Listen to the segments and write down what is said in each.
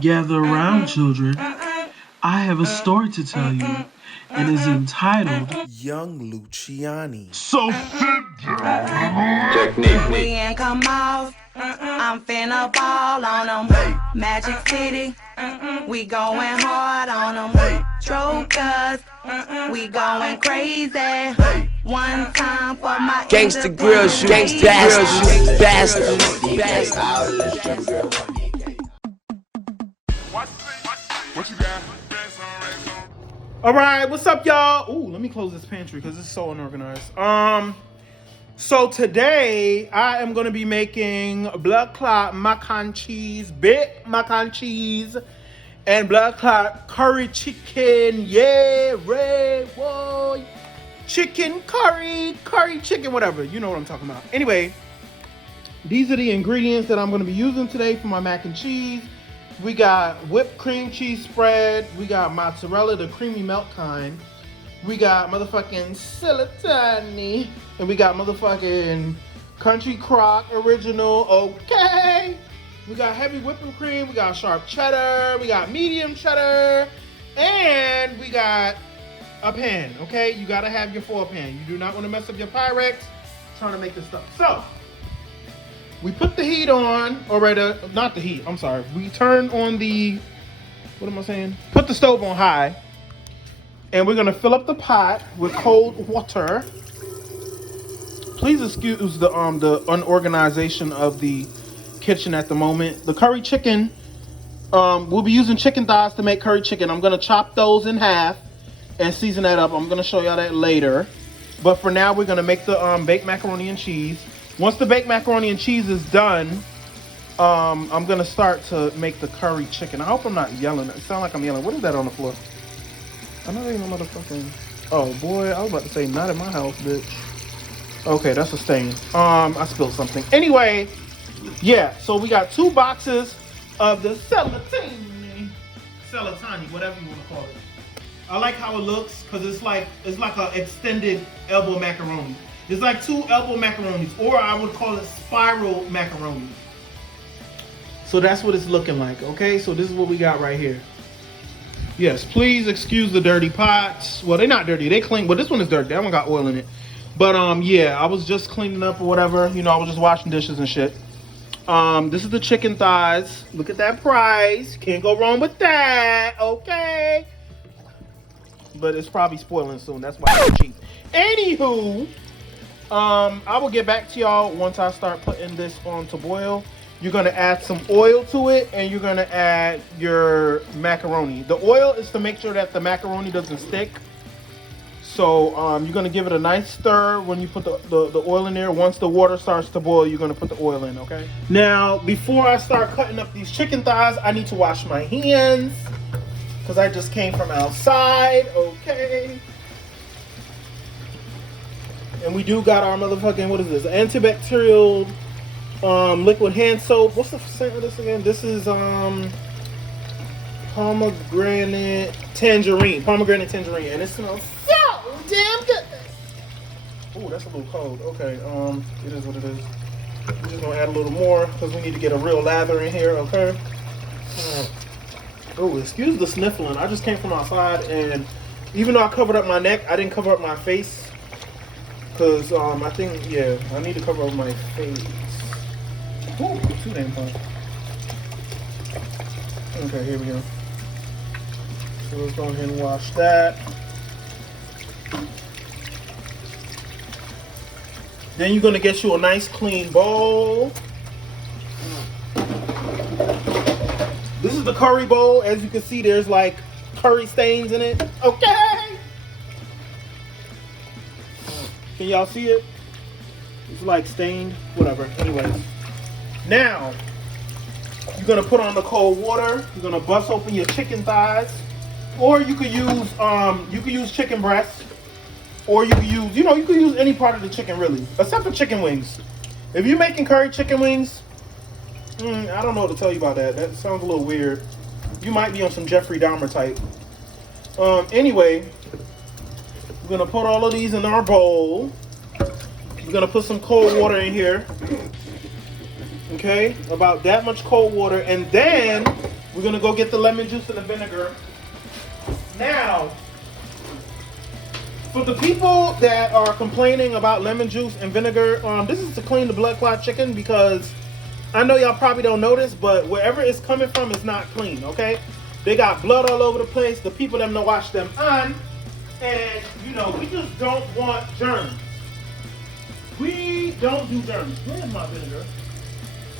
Gather around, children. I have a story to tell you, and is entitled Young Luciani. So Sit Down. Technique. We ain't come off. I'm finna ball on them. Magic City. We going hard on them. Stroke us. We going crazy. One time for my Gangsta grills, you bastard. What you got? All right, what's up, y'all? Ooh, let me close this pantry because it's so unorganized. So today I am gonna be making blood clot mac cheese, big mac cheese, and blood clot curry chicken. Yeah, red boy, chicken curry chicken, whatever. You know what I'm talking about. Anyway, these are the ingredients that I'm gonna be using today for my mac and cheese. We got whipped cream cheese spread. We got mozzarella, the creamy melt kind. We got motherfucking Silatani. And we got motherfucking Country Crock Original. Okay. We got heavy whipping cream. We got sharp cheddar. We got medium cheddar. And we got a pan. Okay. You got to have your 4-pan. You do not want to mess up your Pyrex trying to make this stuff. So, we put the heat on, or rather, not the heat, I'm sorry. We turn on the, what am I saying? Put the stove on high. And we're gonna fill up the pot with cold water. Please excuse the unorganization of the kitchen at the moment. The curry chicken, we'll be using chicken thighs to make curry chicken. I'm gonna chop those in half and season that up. I'm gonna show y'all that later. But for now, we're gonna make the baked macaroni and cheese. Once the baked macaroni and cheese is done, I'm gonna start to make the curry chicken. I hope I'm not yelling. It sounds like I'm yelling. What is that on the floor? I know ain't no motherfucking. Oh boy, I was about to say not in my house, bitch. Okay, that's a stain. I spilled something. Anyway, yeah. So we got 2 boxes of the celatani, whatever you want to call it. I like how it looks because it's like an extended elbow macaroni. It's like 2 elbow macaronis, or I would call it spiral macaroni. So that's what it's looking like, okay? So this is what we got right here. Yes, please excuse the dirty pots. Well, they're not dirty, they clean, but this one is dirty. That one got oil in it. But yeah, I was just cleaning up or whatever. You know, I was just washing dishes and shit. This is the chicken thighs. Look at that price. Can't go wrong with that, okay? But it's probably spoiling soon. That's why it's cheap. Anywho, I will get back to y'all once I start putting this on to boil. You're gonna add some oil to it, and you're gonna add your macaroni. The oil is to make sure that the macaroni doesn't stick. So you're gonna give it a nice stir when you put the oil in there. Once the water starts to boil, you're gonna put the oil in, okay? Now, before I start cutting up these chicken thighs, I need to wash my hands because I just came from outside, okay? And we do got our motherfucking, what is this? Antibacterial liquid hand soap. What's the scent of this again? This is pomegranate tangerine. And it smells so damn good. Oh, that's a little cold. Okay, it is what it is. We're just gonna add a little more because we need to get a real lather in here, okay? Oh, excuse the sniffling. I just came from outside, and even though I covered up my neck, I didn't cover up my face. Because I think, yeah, I need to cover up my face. Ooh, too damn hot. Okay, here we go. So let's go ahead and wash that. Then you're going to get you a nice clean bowl. This is the curry bowl. As you can see, there's like curry stains in it. Okay. Can y'all see it? It's like stained, whatever. Anyways, now you're gonna put on the cold water. You're gonna bust open your chicken thighs, or you could use chicken breast, or you could use, you could use any part of the chicken really, except for chicken wings. If you're making curry chicken wings, I don't know what to tell you about that. That sounds a little weird. You might be on some Jeffrey Dahmer type. Anyway, we're gonna put all of these in our bowl. We're gonna put some cold water in here. Okay, about that much cold water, and then We're gonna go get the lemon juice and the vinegar. Now, for the people that are complaining about lemon juice and vinegar, this is to clean the blood clot chicken, because I know y'all probably don't notice, but wherever it's coming from is not clean, okay? They got blood all over the place. The people them to wash them on. And, you know, we just don't want germs. We don't do germs. Where's my vinegar?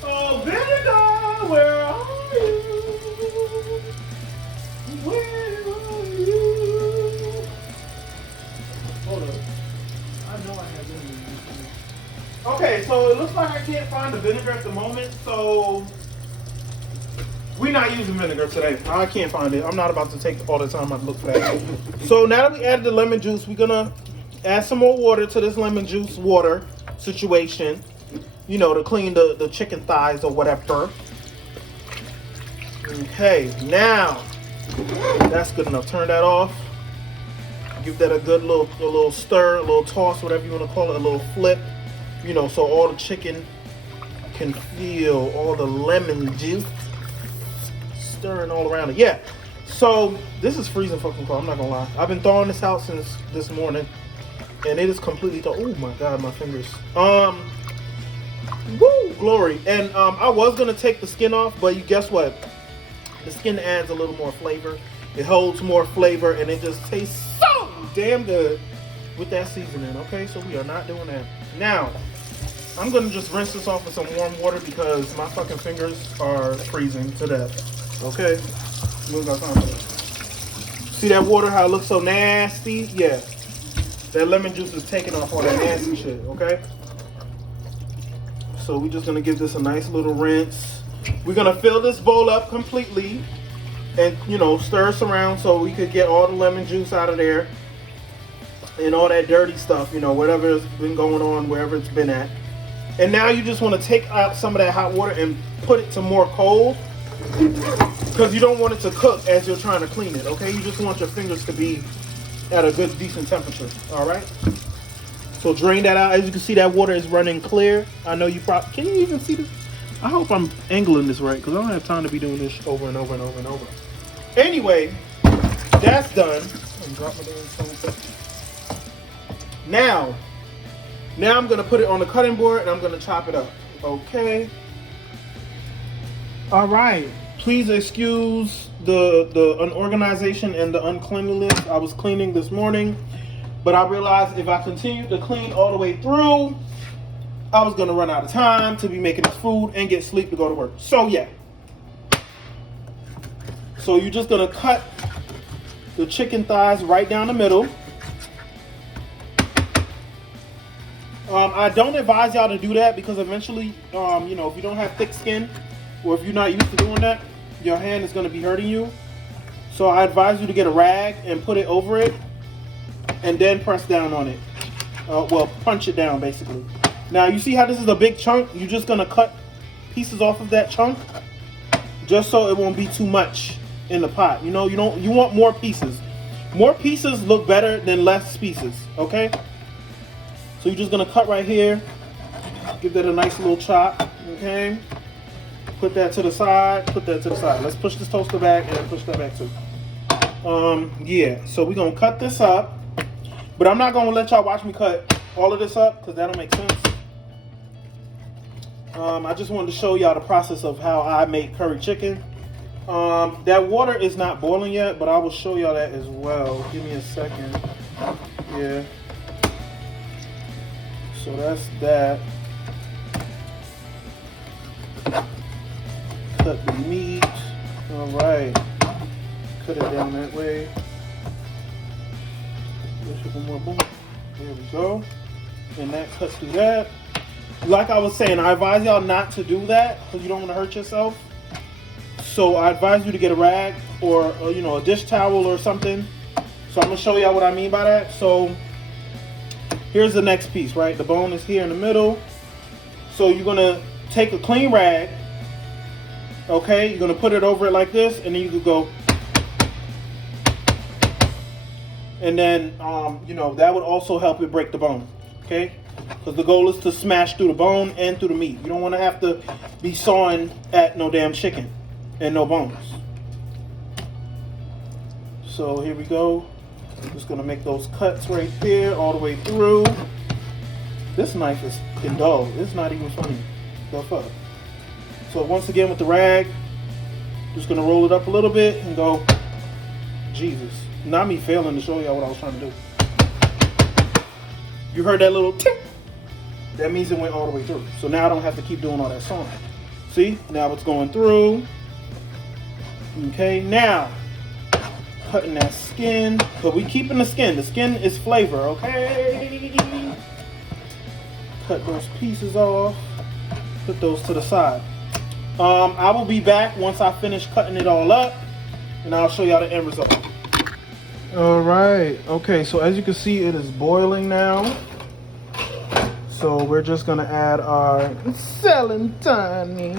Oh, vinegar, where are you? Where are you? Hold up. I know I have vinegar. Okay, so it looks like I can't find the vinegar at the moment, so we're not using vinegar today. I can't find it. I'm not about to take all the time I look for that. So now that we added the lemon juice, we're gonna add some more water to this lemon juice water situation. You know, to clean the chicken thighs or whatever. Okay, now that's good enough. Turn that off. Give that a good little stir, a little toss, whatever you want to call it, a little flip. You know, so all the chicken can feel all the lemon juice stirring all around it. Yeah. So this is freezing fucking cold. I'm not gonna lie. I've been thawing this out since this morning, and it is completely thawed. Oh my god, my fingers. Woo, glory. And I was gonna take the skin off, but you guess what? The skin adds a little more flavor. It holds more flavor, and it just tastes so damn good with that seasoning. Okay, so we are not doing that. Now, I'm gonna just rinse this off with some warm water because my fucking fingers are freezing to death. Okay, we don't got time for that. See that water? How it looks so nasty? Yeah, that lemon juice is taking off all that nasty shit. Okay. So we're just gonna give this a nice little rinse. We're gonna fill this bowl up completely and, you know, stir us around so we could get all the lemon juice out of there and all that dirty stuff, you know, whatever has been going on, wherever it's been at. And now you just want to take out some of that hot water and put it to more cold, because you don't want it to cook as you're trying to clean it, okay? You just want your fingers to be at a good, decent temperature, all right? So drain that out. As you can see, that water is running clear. I know you probably, can you even see this? I hope I'm angling this right, because I don't have time to be doing this over and over and over and over. Anyway, that's done. Drop my damn phone. Now I'm gonna put it on the cutting board and I'm gonna chop it up. Okay. All right. Please excuse the unorganization and the uncleanliness. I was cleaning this morning, but I realized if I continued to clean all the way through, I was gonna run out of time to be making this food and get sleep to go to work. So yeah. So you're just gonna cut the chicken thighs right down the middle. I don't advise y'all to do that because eventually, you know, if you don't have thick skin or if you're not used to doing that, your hand is going to be hurting you. So I advise you to get a rag and put it over it and then press down on it. Well, punch it down basically. Now you see how this is a big chunk? You're just going to cut pieces off of that chunk just so it won't be too much in the pot. You know, you want more pieces. More pieces look better than less pieces, okay? So you're just gonna cut right here, give that a nice little chop, okay? Put that to the side, put that to the side. Let's push this toaster back and push that back too. Yeah, so we're gonna cut this up, but I'm not gonna let y'all watch me cut all of this up because that'll make sense. I just wanted to show y'all the process of how I make curry chicken. That water is not boiling yet, but I will show y'all that as well. Give me a second. Yeah. So that's that. Cut the meat. All right. Cut it down that way. There we go. And that cuts through that. Like I was saying, I advise y'all not to do that because you don't want to hurt yourself. So I advise you to get a rag or you know, a dish towel or something. So I'm gonna show y'all what I mean by that. So here's the next piece, right? The bone is here in the middle. So you're gonna take a clean rag, okay? You're gonna put it over it like this, and then you could go, and then you know, that would also help it break the bone, okay? Because the goal is to smash through the bone and through the meat. You don't want to have to be sawing at no damn chicken. and no bones. So here we go. I'm just gonna make those cuts right there all the way through. This knife is dull. It's not even funny. The fuck. So once again with the rag, just gonna roll it up a little bit and go. Jesus. Not me failing to show y'all what I was trying to do. You heard that little tick? That means it went all the way through. So now I don't have to keep doing all that sawing. See? Now it's going through. Okay, now cutting that skin, but we keeping the skin. The skin is flavor, okay? Cut those pieces off. Put those to the side. I will be back once I finish cutting it all up, and I'll show y'all the end result. All right. Okay, so as you can see, it is boiling now. So we're just gonna add our Celentani.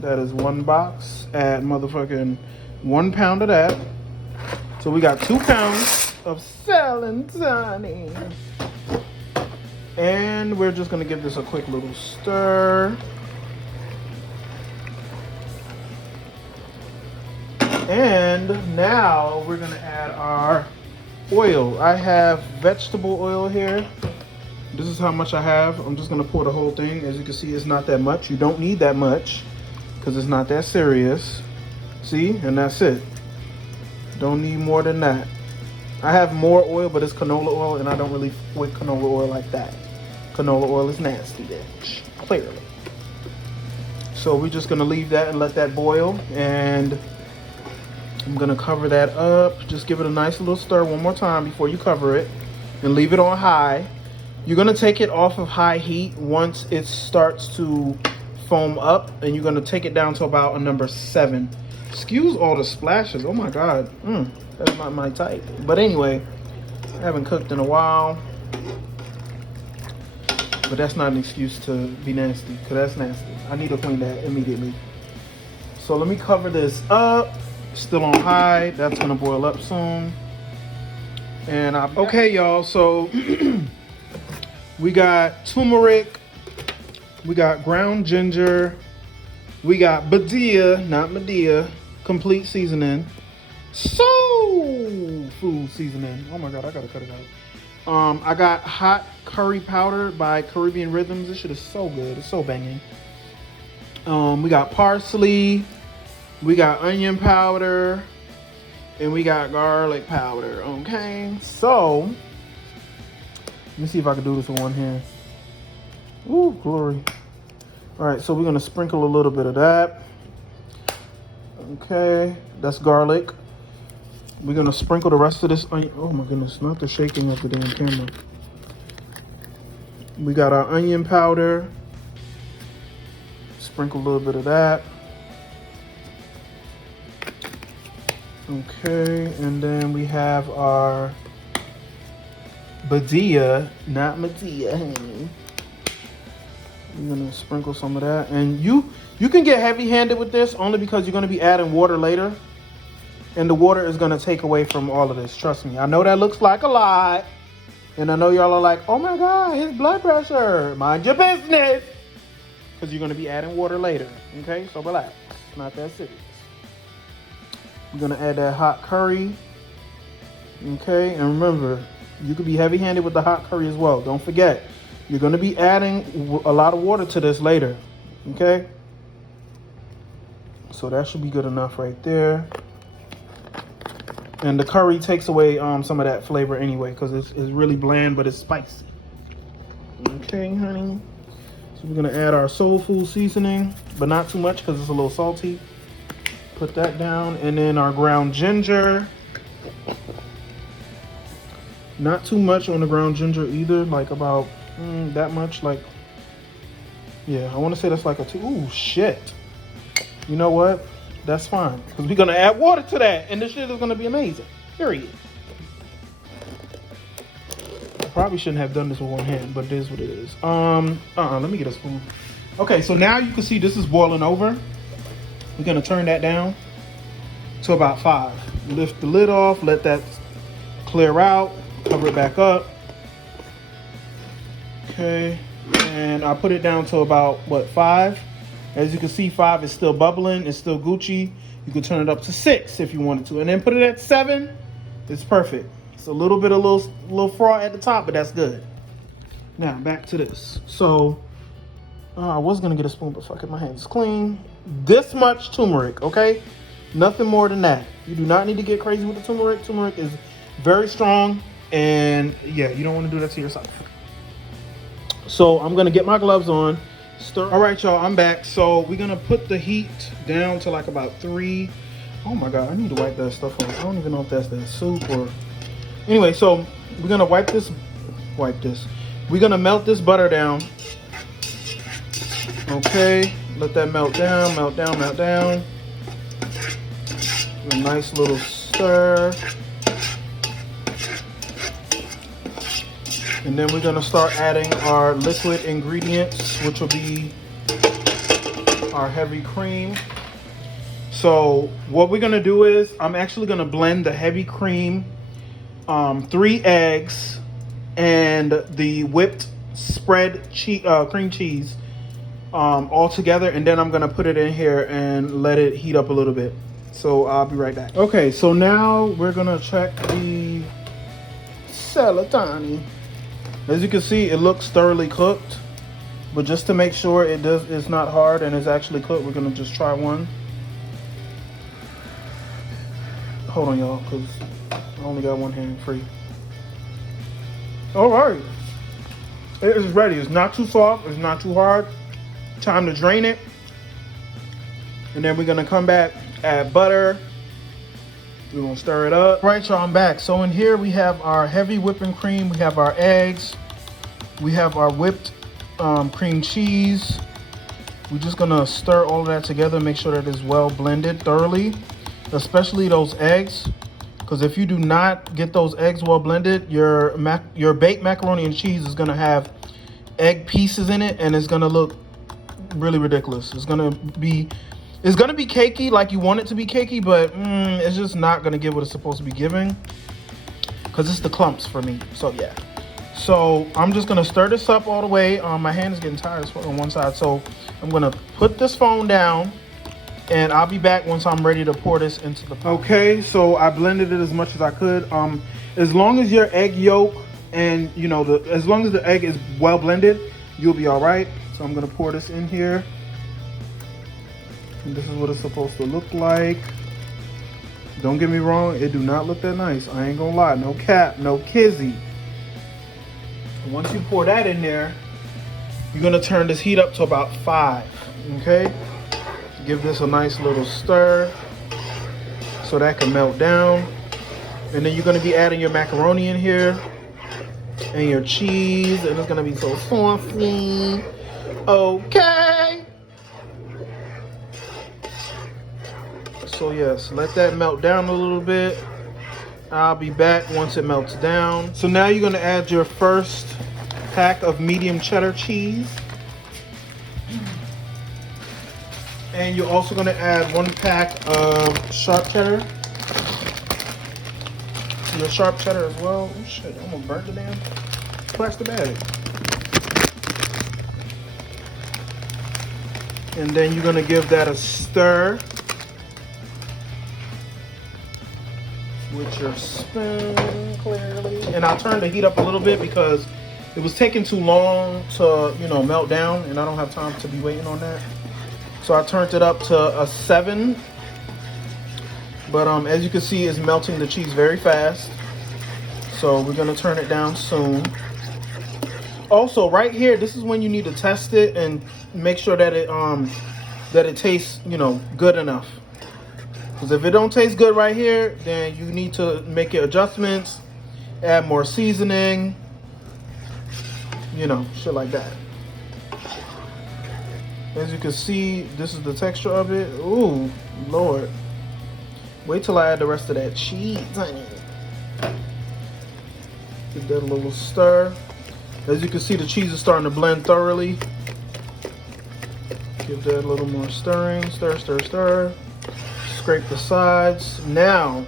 That is 1 box. Add motherfucking 1 pound of that. So we got 2 pounds of Celentani. And we're just gonna give this a quick little stir. And now we're gonna add our oil. I have vegetable oil here. This is how much I have. I'm just gonna pour the whole thing. As you can see, it's not that much. You don't need that much because it's not that serious. See, and that's it. Don't need more than that. I have more oil, but it's canola oil, and I don't really with canola oil like that. Canola oil is nasty, bitch. Clearly. So we're just gonna leave that and let that boil, and I'm gonna cover that up. Just give it a nice little stir one more time before you cover it, and leave it on high. You're gonna take it off of high heat once it starts to foam up, and you're gonna take it down to about a number 7. Excuse all the splashes. Oh my God, that's not my type. But anyway, I haven't cooked in a while, but that's not an excuse to be nasty, because that's nasty. I need to clean that immediately. So let me cover this up. Still on high. That's gonna boil up soon. And okay, y'all. So we got turmeric, we got ground ginger, we got Badia, not Medea, complete seasoning, soul food seasoning. Oh my God, I gotta cut it out. I got hot curry powder by Caribbean Rhythms. This shit is so good. It's so banging. We got parsley, we got onion powder, and we got garlic powder. Okay, so let me see if I can do this with one hand. Ooh, glory. All right, so we're gonna sprinkle a little bit of that. Okay, that's garlic. We're gonna sprinkle the rest of this onion. Oh my goodness, not the shaking of the damn camera. We got our onion powder. Sprinkle a little bit of that. Okay, and then we have our Badia, not Medea, honey. We're gonna sprinkle some of that, and you can get heavy-handed with this only because you're gonna be adding water later, and the water is gonna take away from all of this. Trust me. I know that looks like a lot, and I know y'all are like, "Oh my God, his blood pressure." Mind your business, because you're gonna be adding water later. Okay, so relax. It's not that serious. We're gonna add that hot curry. Okay, and remember, you could be heavy-handed with the hot curry as well. Don't forget. You're going to be adding a lot of water to this later, okay? So that should be good enough right there. And the curry takes away some of that flavor anyway, because it's really bland, but it's spicy. Okay, honey. So we're going to add our soul food seasoning, but not too much because it's a little salty. Put that down, and then our ground ginger. Not too much on the ground ginger either, like about that much, like, yeah, I want to say that's like a 2. Ooh, shit. You know what? That's fine, because we're going to add water to that, and this shit is going to be amazing, period. I probably shouldn't have done this with one hand, but it is what it is. Let me get a spoon. Okay, so now you can see this is boiling over. We're going to turn that down to about 5. Lift the lid off, let that clear out, cover it back up. Okay, and I put it down to about, what, 5? As you can see, 5 is still bubbling. It's still Gucci. You can turn it up to 6 if you wanted to. And then put it at 7. It's perfect. It's a little bit of little froth at the top, but that's good. Now, back to this. So, I was going to get a spoon, but fuck it, my hands is clean. This much turmeric, okay? Nothing more than that. You do not need to get crazy with the turmeric. Turmeric is very strong, and yeah, you don't want to do that to yourself. So I'm gonna get my gloves on. Stir. All right, y'all, I'm back. So we're gonna put the heat down to like about 3. Oh my God, I need to wipe that stuff off. I don't even know if that's that soup or. Anyway, so we're gonna wipe this. We're gonna melt this butter down. Okay, let that melt down, melt down, melt down. A nice little stir. And then we're gonna start adding our liquid ingredients, which will be our heavy cream. So what we're gonna do is, I'm actually gonna blend the heavy cream, 3 eggs, and the whipped spread cream cheese all together, and then I'm gonna put it in here and let it heat up a little bit. So I'll be right back. Okay, so now we're gonna check the celatani. As you can see, it looks thoroughly cooked, but just to make sure it's not hard and it's actually cooked, we're gonna just try one. Hold on, y'all, because I only got one hand free. All right, it is ready. It's not too soft, it's not too hard. Time to drain it, and then we're gonna come back, add butter. We're gonna stir it up. All right, y'all, I'm back. So in here we have our heavy whipping cream, we have our eggs, we have our whipped cream cheese. We're just gonna stir all of that together, make sure that it's well blended thoroughly, especially those eggs, because if you do not get those eggs well blended, your baked macaroni and cheese is gonna have egg pieces in it, and it's gonna look really ridiculous. It's gonna be cakey, like you want it to be cakey, but it's just not gonna give what it's supposed to be giving, because it's the clumps for me. So yeah. So I'm just gonna stir this up all the way. My hand is getting tired as fuck on one side. So I'm gonna put this phone down, and I'll be back once I'm ready to pour this into the pot. Okay, so I blended it as much as I could. As long as your egg yolk and as long as the egg is well blended, you'll be all right. So I'm gonna pour this in here. And this is what it's supposed to look like. Don't get me wrong, it do not look that nice. I ain't gonna lie, no cap, no kizzy. Once you pour that in there, you're gonna turn this heat up to about 5, okay? Give this a nice little stir so that can melt down. And then you're gonna be adding your macaroni in here and your cheese, and it's gonna be so saucy. Okay. So yes, let that melt down a little bit. I'll be back once it melts down. So now you're gonna add your first pack of medium cheddar cheese. And you're also gonna add 1 pack of sharp cheddar. Your sharp cheddar as well. Oh shit, I'm gonna burn the damn plastic bag. And then you're gonna give that a stir with your spoon, clearly. And I'll turn the heat up a little bit because it was taking too long to, melt down, and I don't have time to be waiting on that. So I turned it up to a 7. But as you can see, it's melting the cheese very fast. So we're gonna turn it down soon. Also, right here, this is when you need to test it and make sure that it tastes, good enough. Because if it don't taste good right here, then you need to make your adjustments, add more seasoning, shit like that. As you can see, this is the texture of it. Ooh, Lord. Wait till I add the rest of that cheese, honey. Give that a little stir. As you can see, the cheese is starting to blend thoroughly. Give that a little more stirring. Stir, stir, stir. Scrape the sides. Now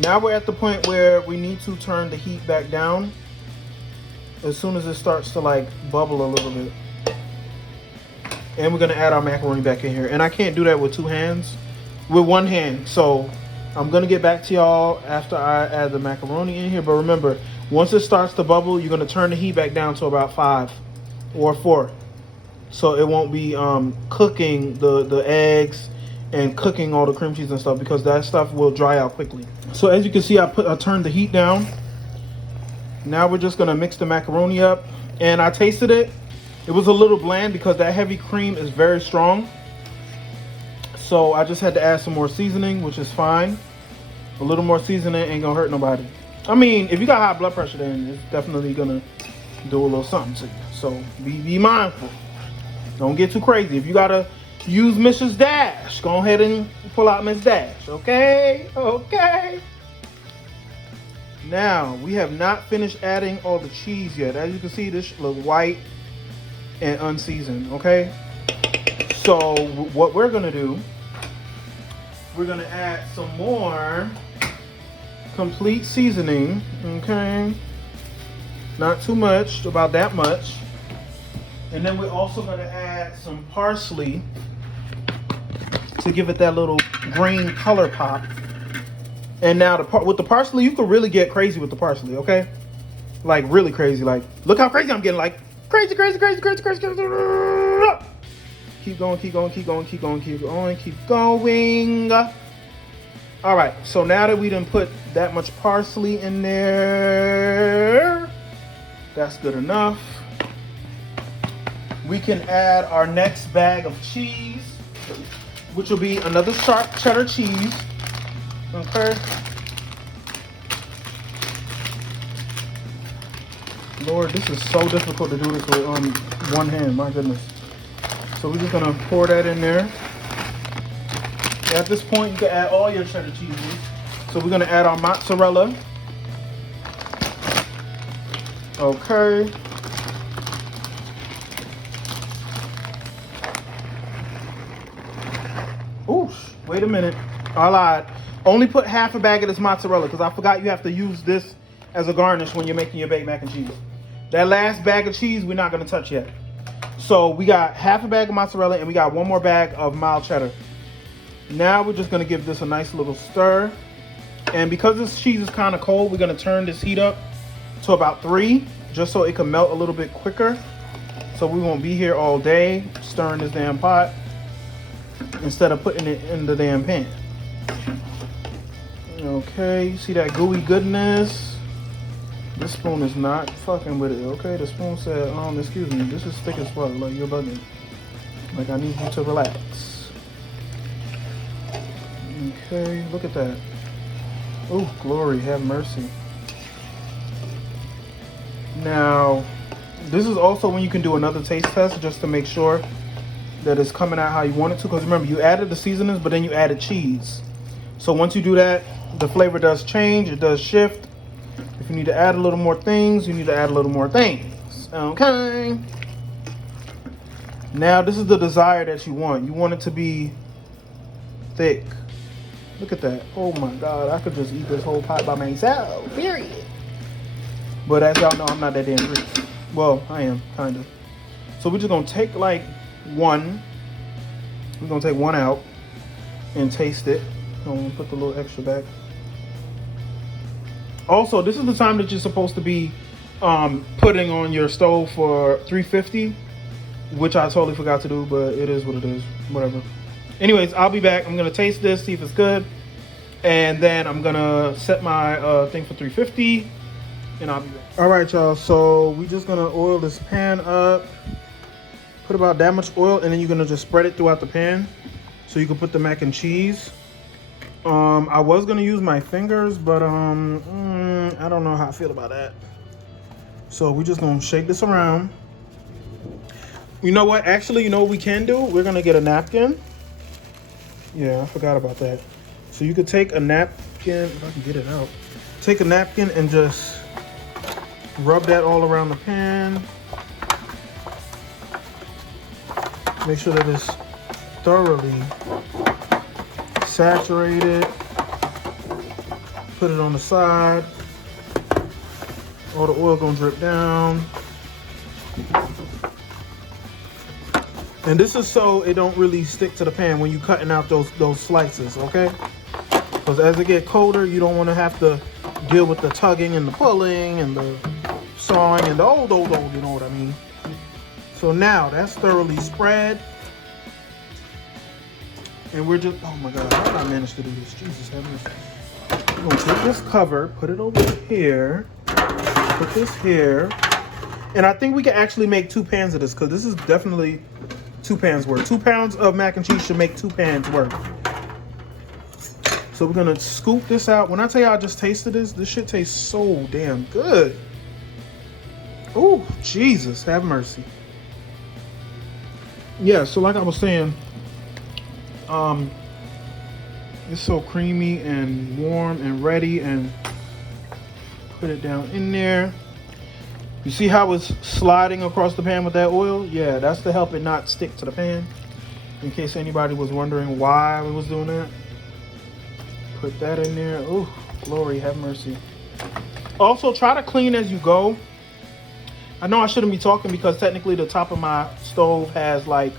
we're at the point where we need to turn the heat back down as soon as it starts to bubble a little bit. And we're gonna add our macaroni back in here. And I can't do that with two hands, with one hand. So I'm gonna get back to y'all after I add the macaroni in here. But remember, once it starts to bubble, you're gonna turn the heat back down to about 5 or 4. So it won't be cooking the eggs and cooking all the cream cheese and stuff, because that stuff will dry out quickly. So as you can see, I turned the heat down. Now we're just gonna mix the macaroni up. And I tasted it. It was a little bland because that heavy cream is very strong. So I just had to add some more seasoning, which is fine. A little more seasoning ain't gonna hurt nobody. I mean, if you got high blood pressure, then it's definitely gonna do a little something to you. So be mindful. Don't get too crazy. If you gotta use Mrs. Dash, go ahead and pull out Miss Dash, okay? Okay. Now, we have not finished adding all the cheese yet. As you can see, this look white and unseasoned, okay? So, what we're gonna do, we're gonna add some more complete seasoning, okay? Not too much, about that much. And then we're also gonna add some parsley to give it that little green color pop. And now with the parsley, you can really get crazy with the parsley, okay? Like really crazy. Like, look how crazy I'm getting. Like crazy, crazy, crazy, crazy, crazy, crazy. Keep going, keep going, keep going, keep going, keep going, keep going. All right. So now that we done put that much parsley in there, that's good enough. We can add our next bag of cheese, which will be another sharp cheddar cheese. Okay. Lord, this is so difficult to do this with one hand. My goodness. So we're just gonna pour that in there. At this point, you can add all your cheddar cheeses. So we're gonna add our mozzarella. Okay. Oof, wait a minute. I lied. Only put half a bag of this mozzarella because I forgot you have to use this as a garnish when you're making your baked mac and cheese. That last bag of cheese, we're not gonna touch yet. So we got half a bag of mozzarella and we got one more bag of mild cheddar. Now we're just gonna give this a nice little stir. And because this cheese is kind of cold, we're gonna turn this heat up to about 3, just so it can melt a little bit quicker. So we won't be here all day stirring this damn pot instead of putting it in the damn pan. Okay, you see that gooey goodness? This spoon is not fucking with it, okay? The spoon said, excuse me, this is thick as fuck, like you're bugging. Like I need you to relax. Okay, look at that. Oh, glory, have mercy. Now, this is also when you can do another taste test just to make sure that it's coming out how you want it to. Because remember, you added the seasonings, but then you added cheese. So once you do that, the flavor does change, it does shift. If you need to add a little more things, you need to add a little more things. Okay. Now this is the desire that you want. You want it to be thick. Look at that. Oh my God, I could just eat this whole pot by myself, period. But as y'all know, I'm not that damn rich. Well, I am, kind of. So we're just gonna take like one. We're gonna take one out and taste it. I'm gonna put the little extra back. Also, this is the time that you're supposed to be putting on your stove for 350, which I totally forgot to do, but it is what it is, whatever. Anyways, I'll be back. I'm gonna taste this, see if it's good, and then I'm gonna set my thing for 350, and I'll be back. All right, y'all, so we just gonna oil this pan up, put about that much oil, and then you're gonna just spread it throughout the pan so you can put the mac and cheese. I was gonna use my fingers, but I don't know how I feel about that. So we're just gonna shake this around. You know what? Actually, you know what we can do? We're gonna get a napkin. Yeah, I forgot about that. So you could take a napkin, if I can get it out. Take a napkin and just rub that all around the pan. Make sure that it's thoroughly saturated. Put it on the side. All the oil gonna drip down. And this is so it don't really stick to the pan when you cutting out those slices, okay? Because as it get colder, you don't want to have to deal with the tugging and the pulling and the sawing and the old, you know what I mean? So now that's thoroughly spread. And we're just, oh my God, how did I manage to do this? Jesus, have mercy. We're gonna take this cover, put it over here, put this here. And I think we can actually make 2 pans of this because this is definitely 2 pans worth. 2 pounds of mac and cheese should make 2 pans worth. So we're gonna scoop this out. When I tell you I just tasted this shit tastes so damn good. Oh, Jesus, have mercy. Yeah, so like I was saying, it's so creamy and warm and ready, and put it down in there. You see how it's sliding across the pan with that oil? Yeah, that's to help it not stick to the pan. In case anybody was wondering why we was doing that. Put that in there. Oh, glory, have mercy. Also, try to clean as you go. I know I shouldn't be talking because technically the top of my stove has like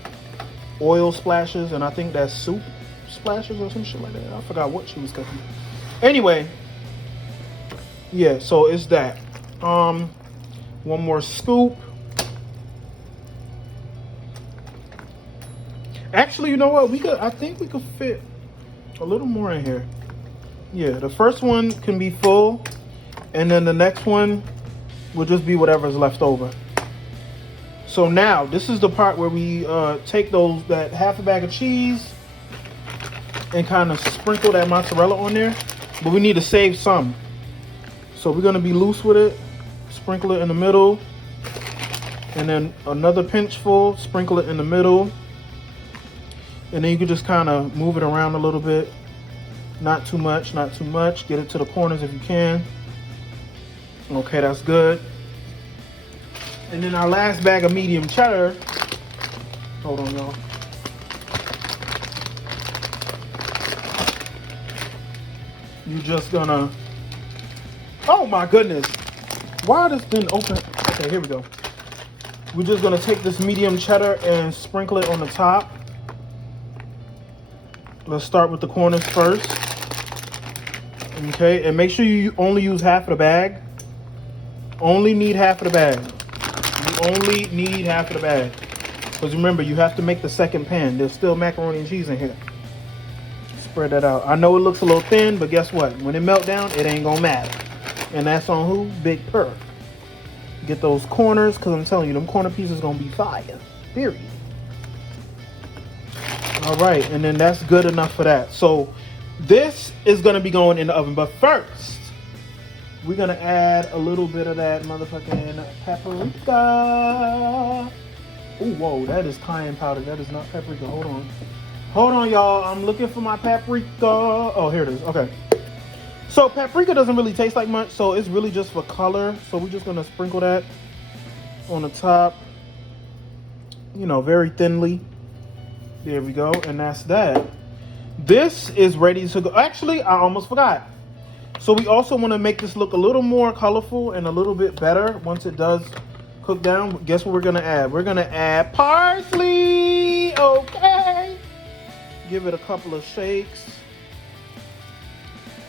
oil splashes, and I think that's soup splashes or some shit like that. I forgot what she was cooking. Anyway, yeah, so it's that. One more scoop. Actually, you know what? I think we could fit a little more in here. Yeah, the first one can be full, and then the next one will just be whatever's left over. So now, this is the part where we take that half a bag of cheese and kind of sprinkle that mozzarella on there. But we need to save some. So we're gonna be loose with it. Sprinkle it in the middle. And then another pinch full, sprinkle it in the middle. And then you can just kind of move it around a little bit. Not too much, not too much. Get it to the corners if you can. Okay, that's good. And then our last bag of medium cheddar. Hold on, y'all. You're just gonna, oh my goodness. Why this didn't open? Okay, here we go. We're just gonna take this medium cheddar and sprinkle it on the top. Let's start with the corners first. Okay, and make sure you only use half of the bag. Only need half of the bag. You only need half of the bag. Because remember, you have to make the second pan. There's still macaroni and cheese in here. Spread that out. I know it looks a little thin, but guess what? When it melt down, it ain't gonna matter. And that's on who? Big Purr. Get those corners, because I'm telling you, them corner pieces gonna be fire. Period. All right, and then that's good enough for that. So this is gonna be going in the oven, but first, we're gonna add a little bit of that motherfucking paprika. Oh, whoa, that is cayenne powder. That is not paprika. Hold on. Hold on, y'all. I'm looking for my paprika. Oh, here it is. Okay. So paprika doesn't really taste like much, so it's really just for color. So we're just gonna sprinkle that on the top, you know, very thinly. There we go, and that's that. This is ready to go. Actually, I almost forgot. So we also want to make this look a little more colorful and a little bit better once it does cook down. Guess what we're gonna add? We're gonna add parsley. Okay. Give it a couple of shakes.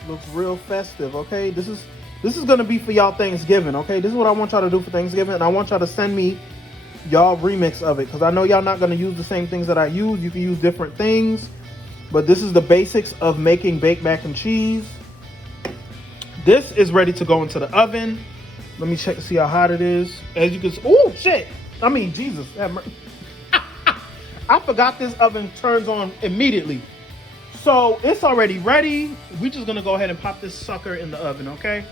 Looks real festive. Okay. This is gonna be for y'all Thanksgiving. Okay. This is what I want y'all to do for Thanksgiving, and I want y'all to send me y'all remix of it, because I know y'all not gonna use the same things that I use. You can use different things, but this is the basics of making baked mac and cheese. This is ready to go into the oven. Let me check to see how hot it is. As you can see, oh shit! I mean, Jesus, I forgot this oven turns on immediately. So it's already ready. We're just gonna go ahead and pop this sucker in the oven, okay?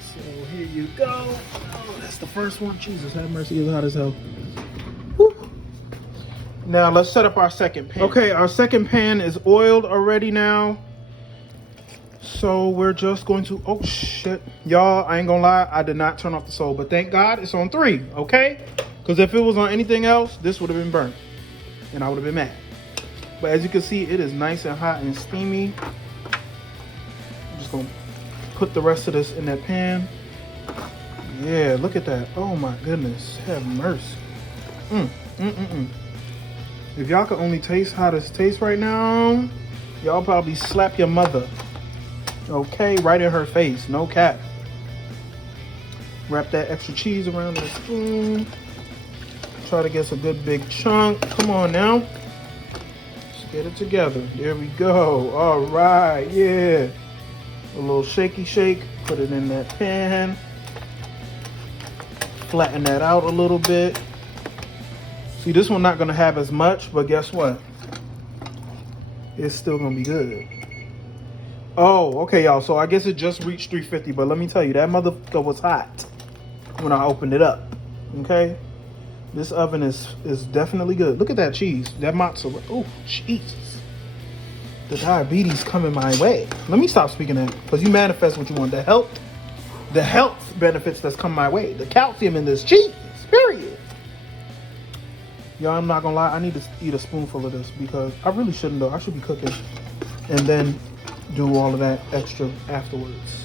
So here you go. Oh, that's the first one. Jesus, have mercy, it's hot as hell. Whew. Now let's set up our second pan. Okay, our second pan is oiled already now. So we're just going to, oh shit. Y'all, I ain't gonna lie, I did not turn off the stove, but thank God it's on 3, okay? Because if it was on anything else, this would have been burnt, and I would have been mad. But as you can see, it is nice and hot and steamy. I'm just gonna put the rest of this in that pan. Yeah, look at that. Oh my goodness, have mercy. If y'all could only taste how this tastes right now, y'all probably slap your mother. Okay, right in her face, no cap. Wrap that extra cheese around the spoon. Try to get a good big chunk. Come on now. Let's get it together. There we go. All right, yeah. A little shaky shake. Put it in that pan. Flatten that out a little bit. See, this one not gonna have as much, but guess what? It's still gonna be good. Oh, okay, y'all. So I guess it just reached 350, but let me tell you, that motherfucker was hot when I opened it up. Okay? This oven is definitely good. Look at that cheese. That mozzarella. Oh, Jesus. The diabetes coming my way. Let me stop speaking that, because you manifest what you want. The health benefits that's come my way. The calcium in this cheese. Period. Y'all, I'm not gonna lie. I need to eat a spoonful of this because I really shouldn't though. I should be cooking and then do all of that extra afterwards.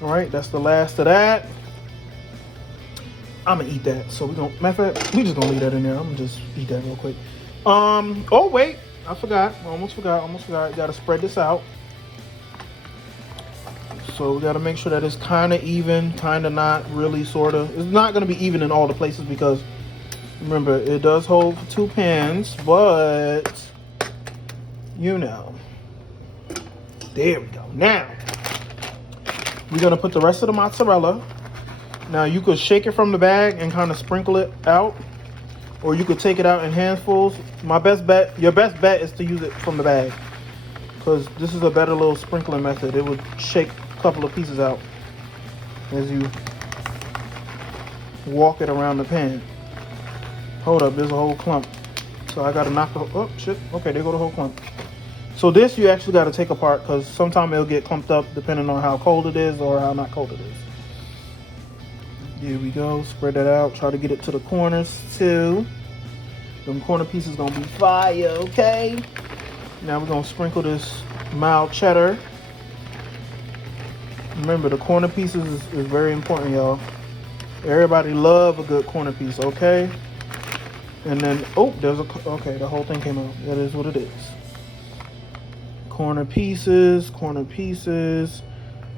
All right, that's the last of that. I'm gonna eat that. So matter of fact, we just gonna leave that in there. I'm gonna just eat that real quick. Oh wait, I forgot. Almost forgot. You gotta spread this out. So we gotta make sure that it's kind of even, kind of not really, sort of. It's not gonna be even in all the places because remember it does hold for 2 pans, but you know. There we go. Now we're gonna put the rest of the mozzarella. Now you could shake it from the bag and kind of sprinkle it out, or you could take it out in handfuls. Your best bet is to use it from the bag, because this is a better little sprinkling method. It would shake a couple of pieces out as you walk it around the pan. Hold up, there's a whole clump. So I gotta knock the, oh shit, okay, there go the whole clump. So this you actually gotta take apart because sometimes it'll get clumped up depending on how cold it is or how not cold it is. There we go, spread that out. Try to get it to the corners too. Them corner pieces gonna be fire, okay? Now we're gonna sprinkle this mild cheddar. Remember, the corner pieces is very important, y'all. Everybody love a good corner piece, okay? And then, oh, okay, the whole thing came out. That is what it is. Corner pieces, corner pieces,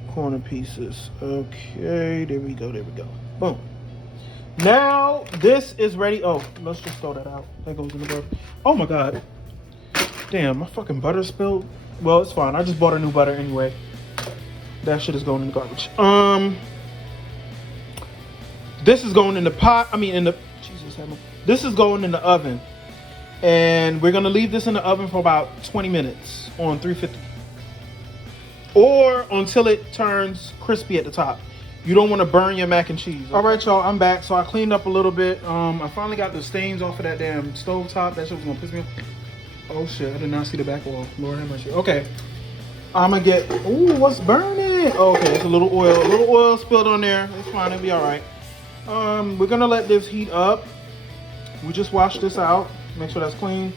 corner pieces. Okay, there we go. Boom. Now this is ready. Oh, let's just throw that out. That goes in the butter. Oh my God. Damn, my fucking butter spilled. Well, it's fine. I just bought a new butter anyway. That shit is going in the garbage. This is going in the pot. This is going in the oven. And we're gonna leave this in the oven for about 20 minutes on 350. Or until it turns crispy at the top. You don't want to burn your mac and cheese. Okay? All right, y'all, I'm back. So I cleaned up a little bit. I finally got the stains off of that damn stove top. That shit was gonna piss me off. Oh shit, I did not see the back wall. Lord have mercy. Okay. I'm gonna get, ooh, what's burning? Okay, it's a little oil spilled on there. It's fine, it'll be all right. We're gonna let this heat up. We just washed this out. Make sure that's clean.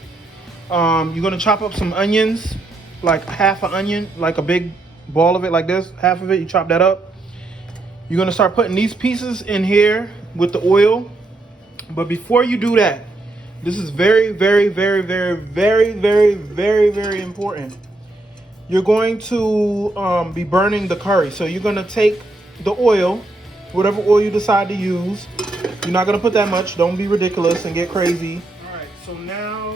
You're gonna chop up some onions, like half an onion, like a big ball of it like this, half of it, you chop that up. You're gonna start putting these pieces in here with the oil. But before you do that, this is very, very, very, very, very, very, very, very important. You're going to be burning the curry. So you're gonna take the oil, whatever oil you decide to use. You're not gonna put that much, don't be ridiculous and get crazy. All right, so now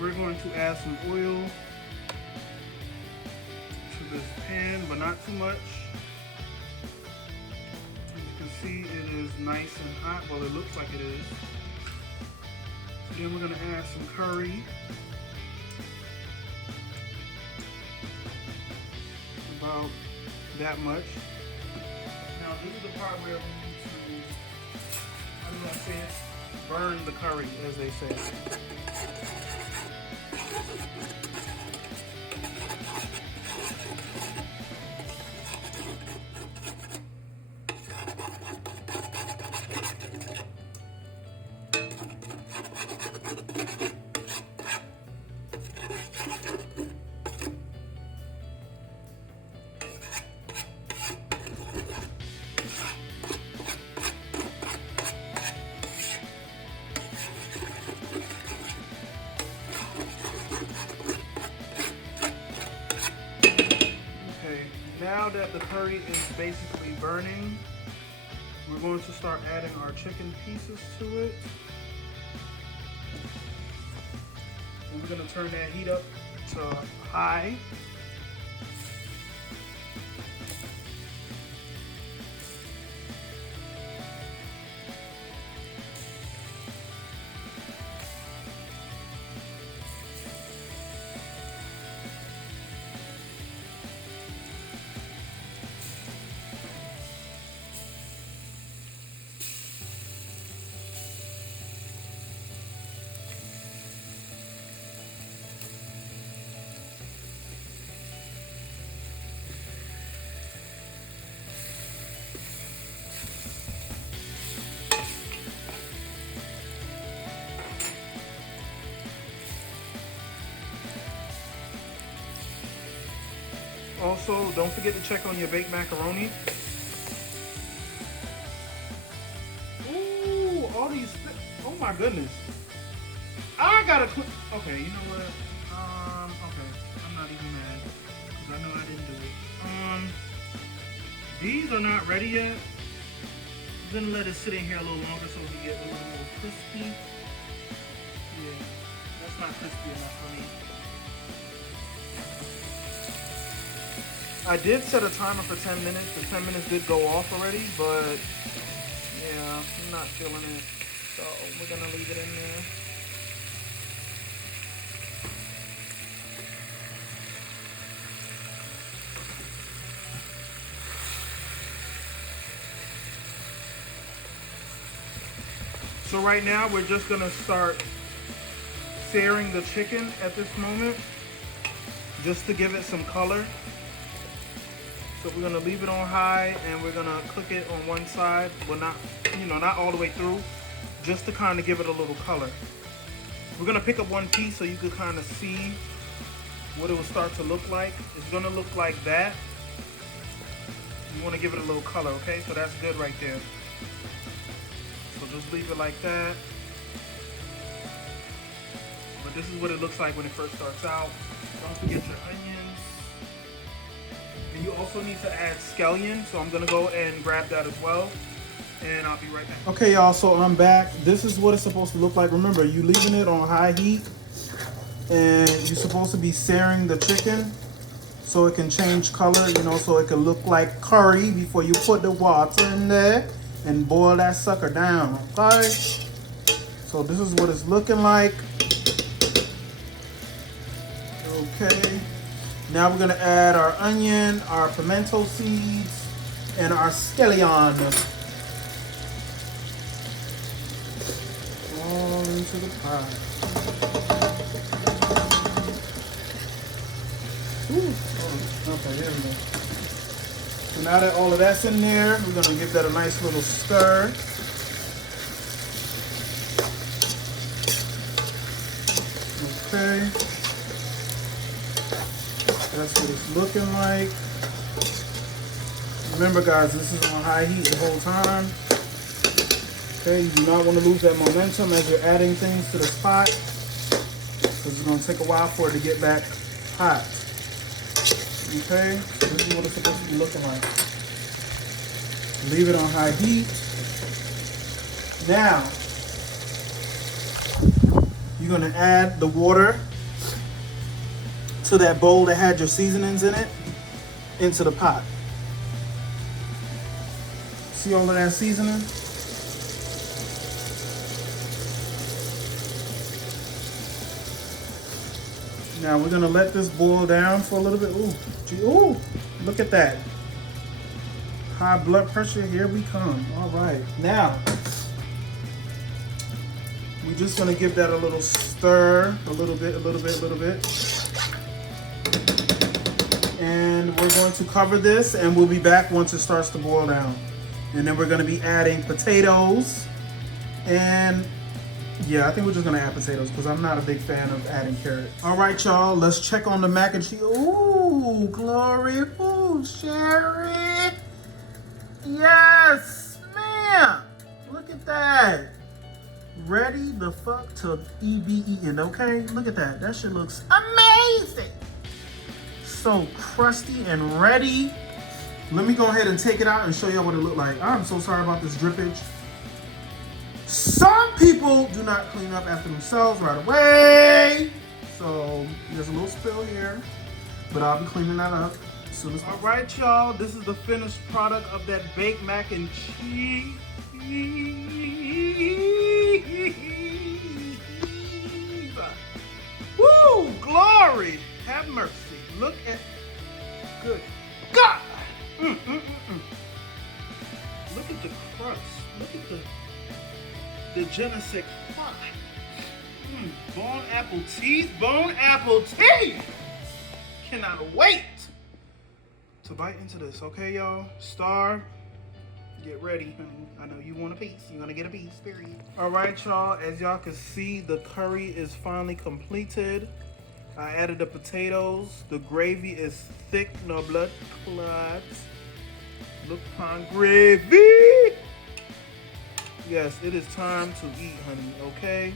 we're going to add some oil to this pan, but not too much. As you can see, it is nice and hot. Well, it looks like it is. Then we're gonna add some curry. About that much. Now this is the part where we need to, how do I say it? Burn the curry, as they say. Okay, now that the curry is basically burning, we're going to start adding our chicken pieces to it. And we're going to turn that heat up to high. Also, don't forget to check on your baked macaroni. Ooh, all these, oh my goodness. I gotta, okay, you know what? Okay, I'm not even mad, because I know I didn't do it. These are not ready yet. I'm gonna let it sit in here a little longer so we get a little more crispy. Yeah, that's not crispy enough for me. I did set a timer for 10 minutes. The 10 minutes did go off already, but yeah, I'm not feeling it. So we're gonna leave it in there. So right now we're just gonna start searing the chicken at this moment, just to give it some color. So we're gonna leave it on high and we're gonna cook it on one side, but not, not all the way through, just to kind of give it a little color. We're gonna pick up one piece so you can kind of see what it will start to look like. It's gonna look like that. You wanna give it a little color, okay? So that's good right there. So just leave it like that. But this is what it looks like when it first starts out. Don't forget your onions. And you also need to add scallion, so I'm gonna go and grab that as well. And I'll be right back. Okay, y'all, so I'm back. This is what it's supposed to look like. Remember, you're leaving it on high heat, and you're supposed to be searing the chicken so it can change color, so it can look like curry before you put the water in there and boil that sucker down, okay? So this is what it's looking like. Okay. Now we're gonna add our onion, our pimento seeds, and our scallion. All into the pot. Ooh. Oh, okay, there we go. So now that all of that's in there, we're gonna give that a nice little stir. Okay. That's what it's looking like. Remember, guys, this is on high heat the whole time. Okay, you do not want to lose that momentum as you're adding things to this pot, because it's going to take a while for it to get back hot. Okay, so this is what it's supposed to be looking like. Leave it on high heat. Now, you're going to add the water to that bowl that had your seasonings in it into the pot. See all of that seasoning? Now we're gonna let this boil down for a little bit. Ooh, gee, ooh, look at that. High blood pressure, here we come. All right, now we're just gonna give that a little stir, a little bit. And we're going to cover this and we'll be back once it starts to boil down. And then we're gonna be adding potatoes. And yeah, I think we're just gonna add potatoes because I'm not a big fan of adding carrots. All right, y'all, let's check on the mac and cheese. Ooh, glory, ooh, Sherry. Yes, ma'am, look at that. ready the fuck to be eaten, okay? Look at that. That shit looks amazing. So crusty and ready. Let me go ahead and take it out and show y'all what it looked like. I'm so sorry about this drippage. Some people do not clean up after themselves right away. So there's a little spill here, but I'll be cleaning that up as soon as possible. All right, y'all, this is the finished product of that baked mac and cheese. Woo, glory, have mercy. Look at, good God. Look at the crust. Look at the je ne sais quoi. Bone apple teeth, bone apple teeth. Cannot wait to bite into this, okay, y'all? Star, get ready, honey. I know you want a piece. You're gonna get a piece, period. All right, y'all, as y'all can see, the curry is finally completed. I added the potatoes. The gravy is thick, no blood clots. Look upon gravy. Yes, it is time to eat, honey, okay?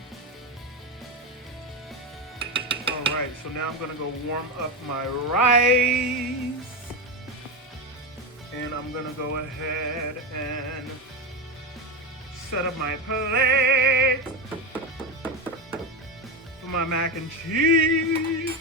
All right, so now I'm gonna go warm up my rice. And I'm gonna go ahead and set up my plate for my mac and cheese.